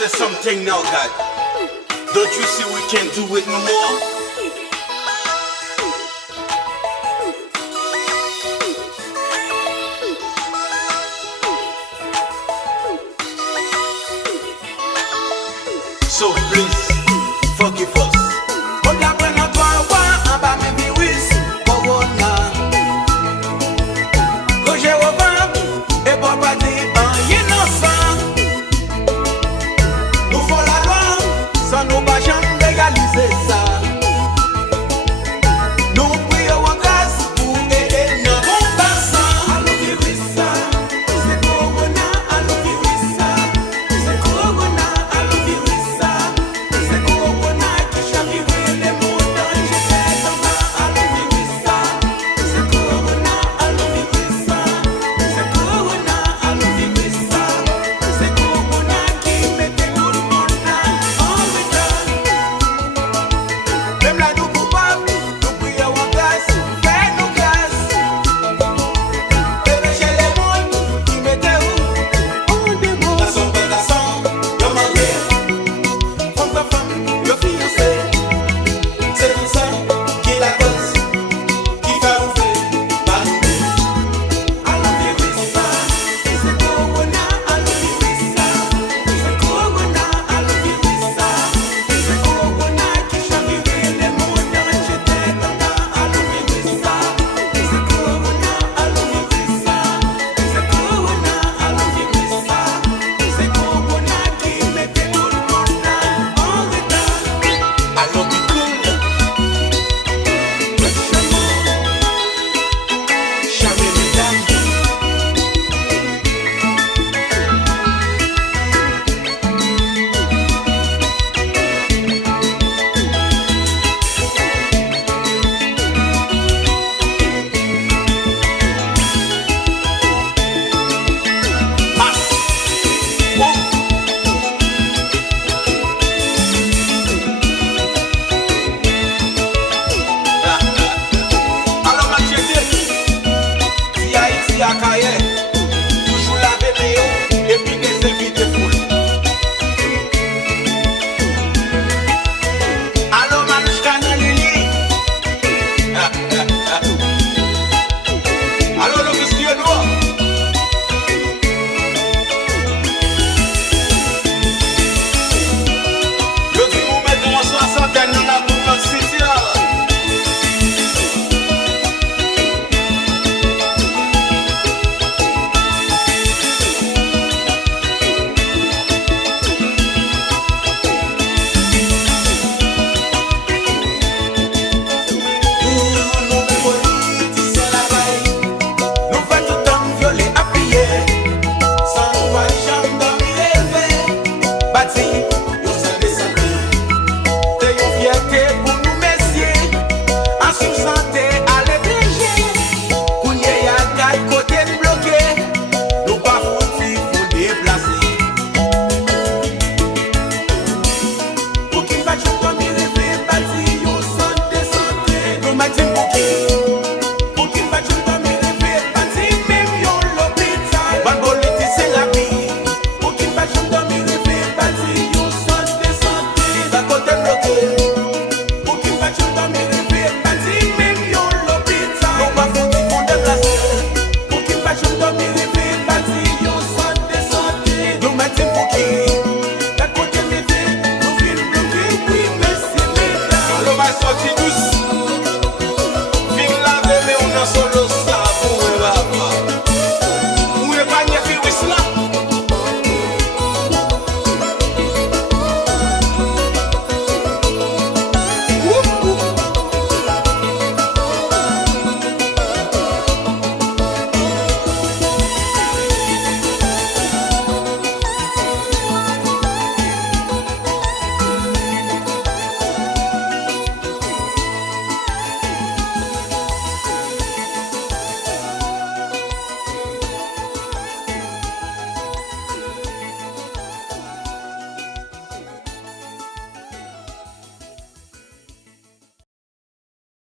say something now, God. Don't you see we can't do it no more? So please, forgive us. Toujours la vénéo et puis des invités foules. Allô Manouchka dans Lili. Allô l'officier noir. Je dis vous mettons en soixantaine dans la boule notre city. Sorti douce, vive la bébé, on a sorti.